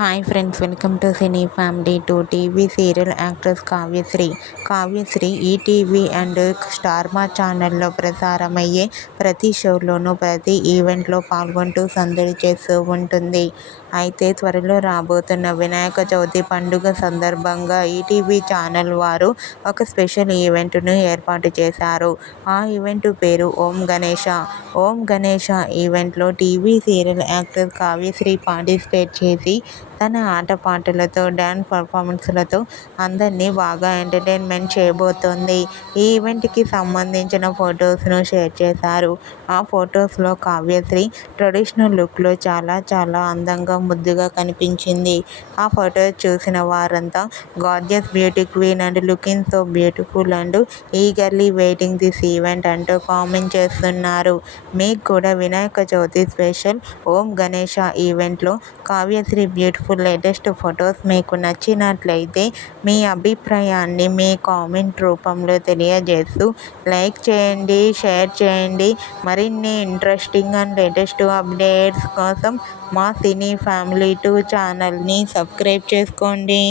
Hi friends, welcome to cine family. TV serial actress Kavyasri ETV and star మా ఛానల్లో ప్రసారమయ్యే ప్రతి షోలోనూ ప్రతి ఈవెంట్లో పాల్గొంటూ సందడి చేస్తూ ఉంటుంది. అయితే త్వరలో రాబోతున్న వినాయక చవితి పండుగ సందర్భంగా ఈటీవీ ఛానల్ వారు ఒక స్పెషల్ ఈవెంట్ను ఏర్పాటు చేశారు. ఆ ఈవెంట్ పేరు ఓం గణేష. ఓం గణేష ఈవెంట్లో TV serial actress Kavyasri participate చేసి తన ఆటపాటలతో, డ్యాన్స్ పర్ఫార్మెన్స్లతో అందరినీ బాగా ఎంటర్టైన్మెంట్ చేయబోతోంది. ఈ ఈవెంట్కి సంబంధించిన ఫొటోస్ను షేర్ చేశారు. ఆ ఫొటోస్లో కావ్యశ్రీ ట్రెడిషనల్ లుక్లో చాలా అందంగా, ముద్దుగా కనిపించింది. ఆ ఫొటోస్ చూసిన వారంతా gorgeous beauty queen and looking so beautiful and eagerly waiting this event అంటూ కామెంట్ చేస్తున్నారు. మీకు కూడా వినాయక చవితి స్పెషల్ ఓం గణేష ఈవెంట్లో కావ్యశ్రీ బ్యూటిఫుల్ లేటెస్ట్ ఫొటోస్ మీకు నచ్చినట్లయితే మీ అభిప్రాయాన్ని మీ కామెంట్ రూపంలో తెలియజేస్తూ లైక్ చేయండి, షేర్ చేయండి. మరిన్ని ఇంట్రెస్టింగ్ అండ్ లేటెస్ట్ అప్డేట్స్ కోసం మా సినీ ఫ్యామిలీ 2 ఛానల్ని సబ్స్క్రైబ్ చేసుకోండి.